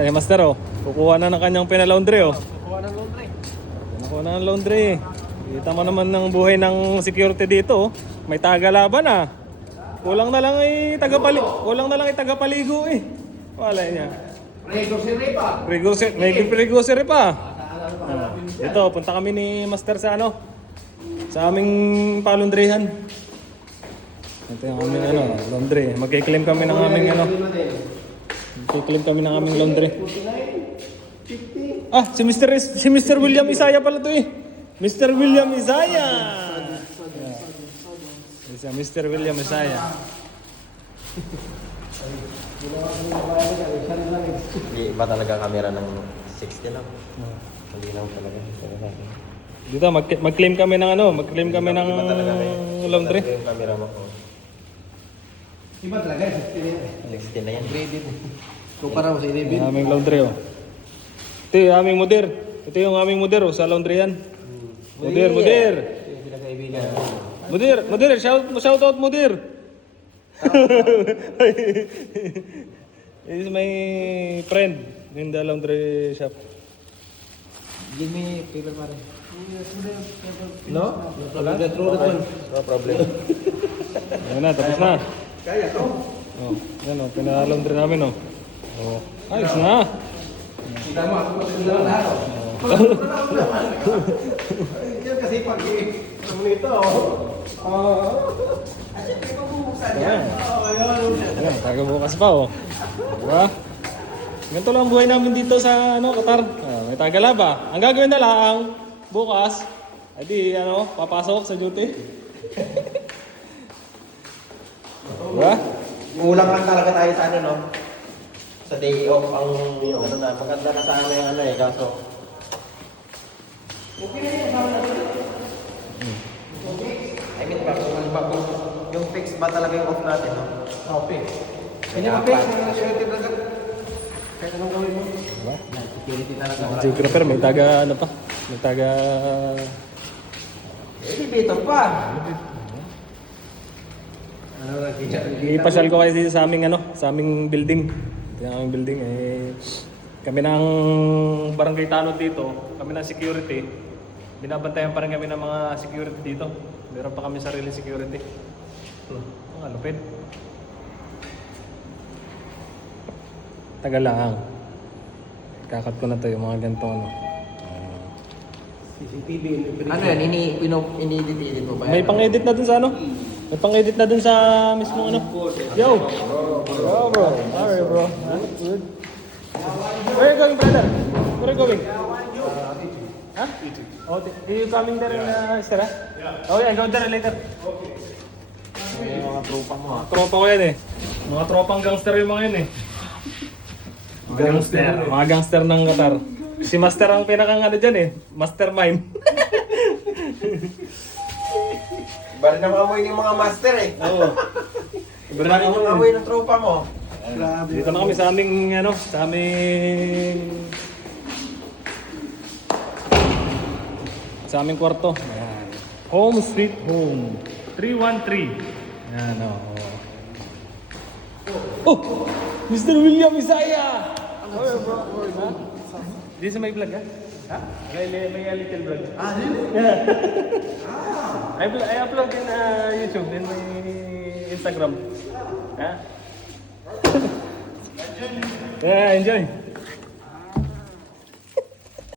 Eh, Master, oh. Kukuha na ng kanyang pinalaundry, oh. Kukuha ng laundry. Kukuha na ng laundry. Kita mo naman ng buhay ng security dito, oh. May tagalaban, ah. Kulang na lang ay tagapaligo, eh. Wala niya. Pre-grocery pa. May grocery pa. Ito, punta kami ni Master sa ano? Sa aming palundrihan. Ito yung aming ano, laundry. Magkiklaim kami ng aming ano. Magkiklaim kami ng aming laundry. Ah, si Mr. William Isaya pala to eh. Mr. William Isaya. Yeah. Mr. William Isaya. Iba talaga camera ng 60 lang. Hindi lang talaga. Dito mag-claim kami ng ano, mag-claim kami ng laundry. Yung camera mo. Iba talaga, 60 na yan. graded. Kumpara mo sa David. Yung aming laundry, oh. Ito yung aming moder. Ito yung aming moder, oh, sa laundryan. Moder. Pinakaibigan. Moder, shout out moder. This is my friend in the laundry shop. Give me paper pare. No? Wala? No problem. Ayun na, tapos na. Kaya to. Oh, yan, oh, pinalaundry namin, oh. Oh, ayos na. Kita mo, ako kasi lang lahat. Yan kasi pag ano nito. Ayan. Ayan, taga bukas pa, oh. Diba? Ganito lang ang buhay namin dito sa ano, Qatar. Ah, may tagalaba. Ang gagawin na lang bukas, edi ano, papasok sa duty. Diba? Kulang lang talaga tayo sa ano, no? Sa day off ang ano na, maganda na sana yung ano eh, kaso I mean ba, kung ano ba, yung fix ba talaga yung off natin, no? Oh, fix. Hindi mo fix, ang security talaga. Kahit anong gawin mo. Diba? Security talaga. Geographer, may taga ano pa? May taga... Elevator pa! Ano lang, teacher? Ipasyal ko kasi sa aming ano, sa aming building. Ito yung aming building eh. Kami ng barangay tanod dito, kami ng security. Binabantayan pa rin kami ng mga security dito. Meron pa kami sarili security. Ang lupit. Tagal lang. Kakat ko na to yung mga ganito ano. CCTV. Ano yan, ini-edit mo ba? May pang-edit na dun sa ano? May pang-edit na dun sa mismong ano. Yo! Yo bro. Alright bro. Huh? Good. Where are you going brother? Where are you going? Huh? Oh, are you coming there in Estera? Yeah. Oh yeah, go there later. Okay. Mga tropa mo ha. Tropa ko yan eh. Mga tropang gangster yung mga yun eh. Gangster. Mga gangster ng Qatar. Si Master ang pinakang ano dyan eh. Mastermind. Bari na maamoy yung mga master eh. Oo. Bari na maamoy ng tropa mo. Grabe. Dito na kami sa aming ano, sa aming kwarto. Ayan. Home sweet home. 313. Ayan o. Oh! Mr. William Isaya! This is my vlog, ha? Ha? May a little vlog. Ah, really? Yeah. I upload in YouTube, in my Instagram. Ha? Yeah, enjoy.